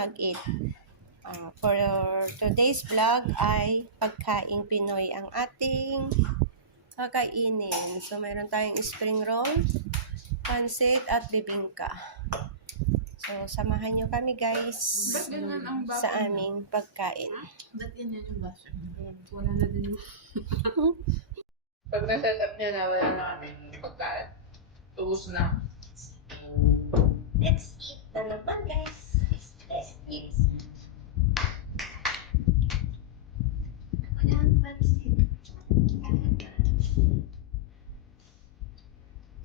mag-eat. For today's vlog ay pagkaing Pinoy ang ating kakainin. So, meron tayong spring roll, pansit, at bibingka. So, samahan nyo kami guys sa aming pagkain. Ba't ganyan yung baso? Wala na din. Pag na-set up niya na, wala na kami pagkain. Tuos na. Let's eat na naman guys. Let's eat. Walang pansit.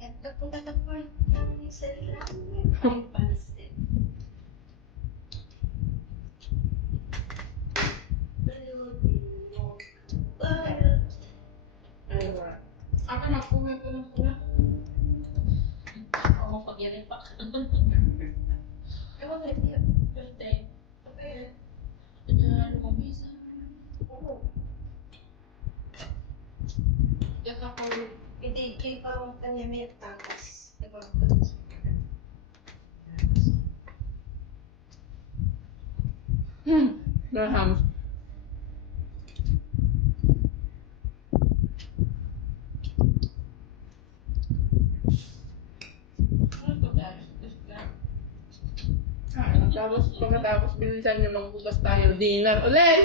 Ito po na po yung isa lang. Yung pansit. Ako nagpuwi ko ng pula. Ako pag-irin pa. Ewan ko yun. Birthday. Okay. Lumabisa. Yes, ako. Hindi, kayo pa ang kanya may takas. Graham. Tapos pagkatapos bilisan niyo magbukas tayo dinner ulit.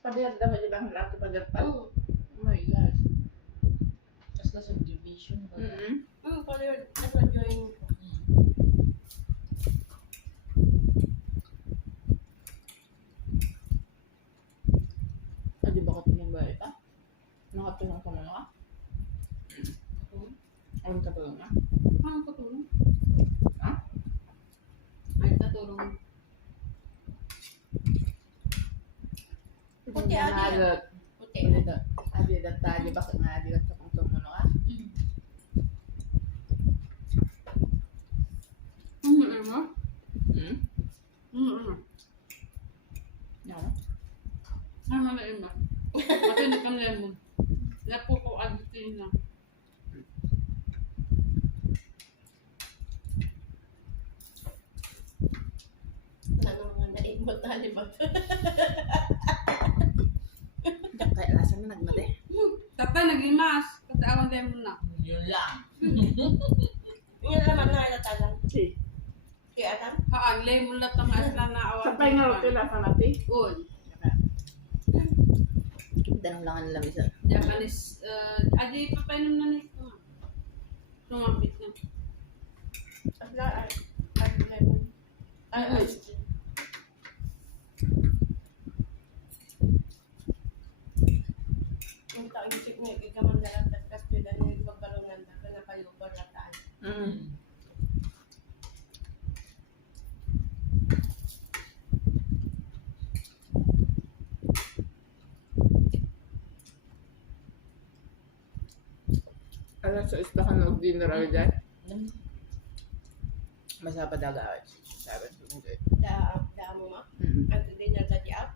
Pader dapat di bang ratu pader pa. Oh my god. Tapos na subdivision. Pader, ano join? ba ito? Nakatulong ka muna ka? Anong katulong na? Anong katulong? Ha? Ay, katulong. Puti, adi. Nagalot. Puti. Ito. Adi dat tadi bakit nga adi dat sa kung tumuno ka? Ano? Hmm? Yan. Ano na iba? Kasi hindi kang lemon. Lapo ko aditin na. Wala naman nain mo tali ba? Kaya lasa na nagmate. Tatay, naging mas. Kasi awan lemon na. Yun lang. Yan naman na ilatalan. Si. Kaya atan? Haan, lemon lang tamas na naawan. Sapay nga rin kila sa nati. Uy. Danong lang ang lamisa. Japanese. Adi, papainom na nito. Sumambit na. Abla ay lemon. Ay ice cream. Yung taong isip niya, ikaman na lang tas pwede na yung pagbalungan na kayo balataan. Alam sa isda ka nag-dinner ako dyan. Masapa daga ako. Sabi ko hindi. Da mo ma? Ang din na tadi up.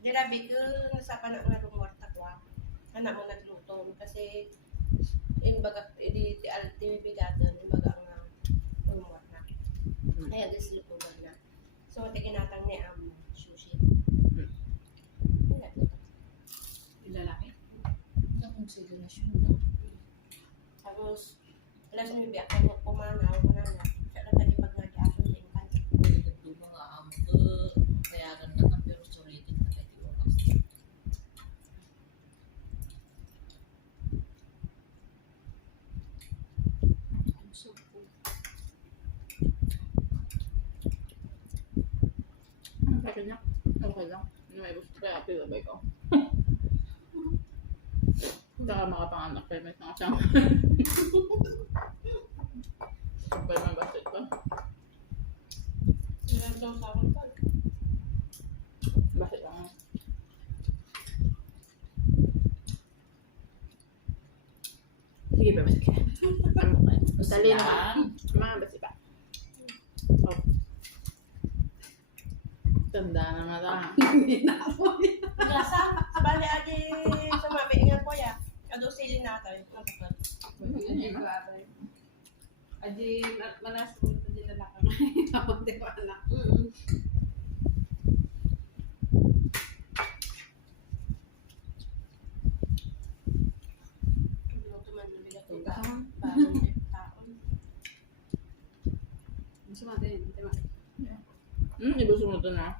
Dirabi ko nasa pa na nga rumorta ko. Anak mo nagluto kasi baga di bigatan baga nga rumorta. Kaya gusto ko na. So tikinatang ni sushi. Wala ko. Ilalaki. Ang konsiderasyon daw. Tapos alas mo biyak ko pumanaw ko na nga. Siya lang tadi pag nag-aso din kan. Nagdugo nga ang kayagan na nga pero sulitin na kayo di oras. Ang supo. Okay niya. Okay lang. May gusto kaya pinabay ko. Saka makapanganak pa may nakasama. Sabay mga basit ko. Sila daw sa akin pa. Basit lang. Sige ba basit ka? Dali naman. Mga basit pa. Oh. Tanda na nga lang. Lasa, sa bali adi sa mami nga po ya. Ado sili natin. Hindi ko aray. Adi, manas ko ito din na lang. Tapos di ko anak. Luto man nabigat ko ba? Bagong taon. Gusto natin, di ba? Ibuso mo ito na.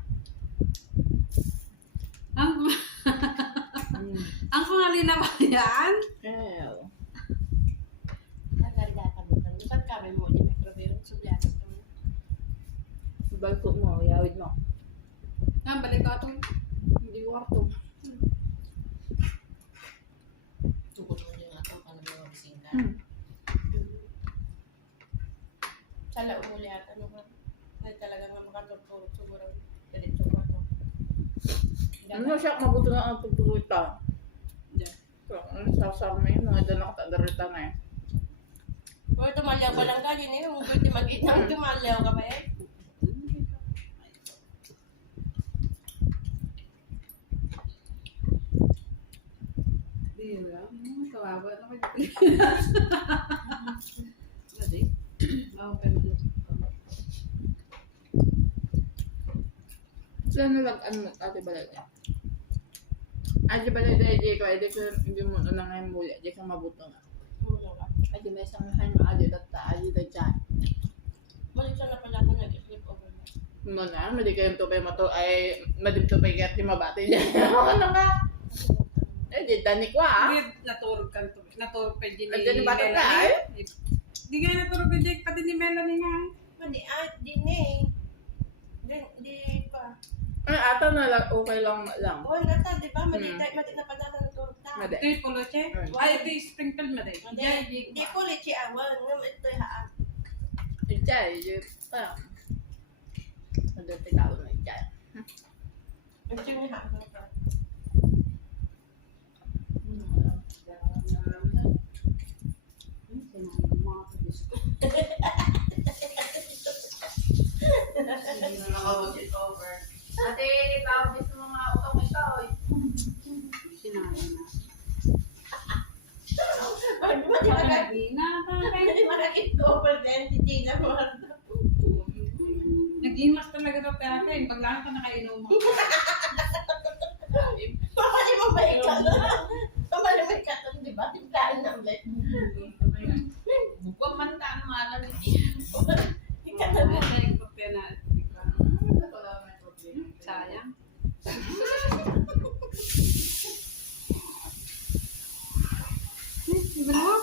Ang pangalina ba yan? Hell. Nakarigatan mo lang. Saan kami mo di microwave? Subyatan ko. Balko mo, yawid mo. Balik ko itong hindi warto. Tukot mo yung ato para may mabising ka. Sala umuli at ano ba? Ay talaga nga makatutulog siguro. Diretso ko ito. Ano siya, mabuto na ang pagturuta. Diyan. So, ano sasama yun, mga dyan ako tadarita na eh. Pwede tumalyaw ka lang ganyan eh. Kung pwede mag-itang tumalyaw ka ba eh? Di ba? Kawawa naman. Madi? Oo, pero Sila nalag-ano mo, ate balay niya. Ate balay dahil di ko, hindi mo na ngayon muli, di ka mabuto nga. Muna ka. Ate may sanghan mo, ate data, ate data. Balik siya na pala ako nag-sleep over na. Muna, madi kayong tupay mato, ay madip-tupay kaya't di mabati dyan. Ano nga? Eh, di tanik ko ah. naturog ka to. Naturog pa din Andyan yung bata ka ay? Di nga naturog ka Jake, pati ni Melanie nga. Hindi, din eh. Di pa. Ay, ato na lang, okay lang lang. Buwan na ta, di ba? Madi na padala ng turog ta. Madi. Ito yung poloche. Ay, ito yung Springfield mo din. Di ko lichi awan. Ngam ito haan. Ijay, yun pa. Ano tinawag na ijay? Ito yung haan. Hindi na nakabudget over. Ate, ipabis mo mga utong ito. Sinabi na. Di ba di magag... Hindi Di magag-cover din si Gina Marta. Nag-imas talaga ito ate. Paglaan ka nakainom mo. Mamali mo ba ikaw? Mamali mo ikaw, di ba? Tingkaan na ulit. Huwag man taan malam. Ikaw na mo. Ito yung kopya na. Wala may problema. Sayang. Iba mo?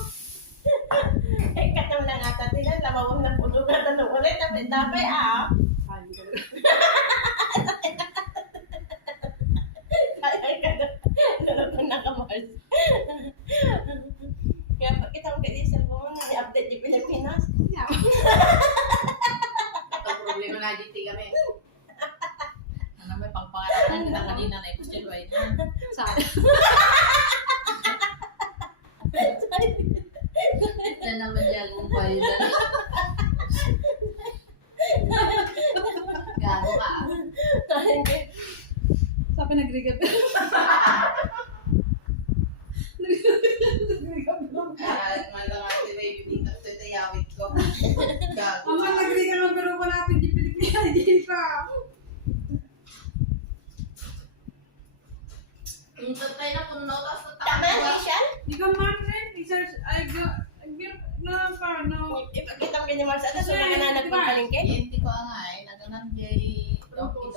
Eh, katang lang ata sila. Lamawang na puno na tanong ulit. Tapay ah. Sayang talaga. Ay, ganun na kamars. Kaya pag kitang pwede sa mga i-update di Pilipinas. Ito problema na dito kami. Ano may pangpangaralan na kanina na question right na. Sayang. Yan naman yan kung pwede na. Gago ka. Sabi nag-regap. Man lang ate, baby, dito sa itayawit ko. Gago. Mama, nag-regap ang pero wala natin di Pilipinas. Hindi pa. Intotay na puno, tapos Tama na siya? Di ka man rin. Research. Ay, na pa, no. Ipagkitang kanya Mars. Ano sa mga nanak pagpalingke? Hindi ko nga eh. Naganan kay donkey.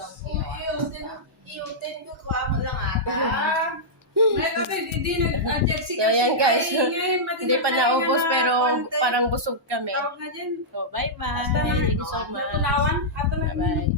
Iutin ko mo lang ata. Ay, tatay, di nag-Jexy So, yan, guys. Hindi Hindi pa naubos pero parang busog kami. Tawag na dyan. So, bye-bye. Basta na, Thank you so much. natulawan. Ato na. Bye-bye.